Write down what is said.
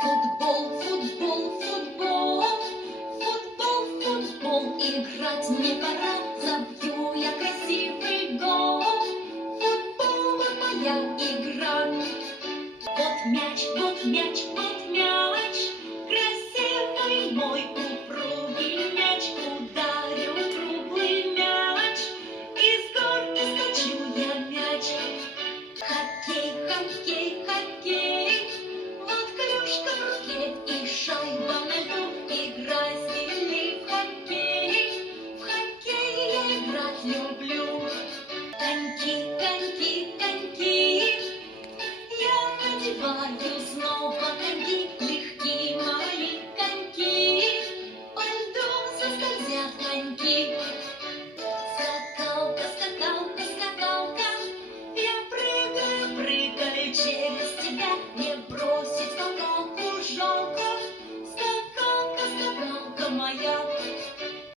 Футбол, футбол, футбол, футбол, футбол, играть мне пора, забью я красивый гол. Футбол — моя игра. Вот мяч, вот мяч, вот мяч, красивый мой упругий мяч, ударю круглый мяч, и с гордостью я мяч. Хоккей, хоккей, хоккей, вот клюшка в руке и шайба на льду. Играй с ними в хоккей я играть люблю. Коньки, коньки, коньки, я надеваю снова коньки. Легки мои коньки, по льду заскользят коньки. Скакалка, скакалка, скакалка, я прыгаю, прыгаю через тебя. Не бросить скакалку жалко, скакалка, скакалка моя.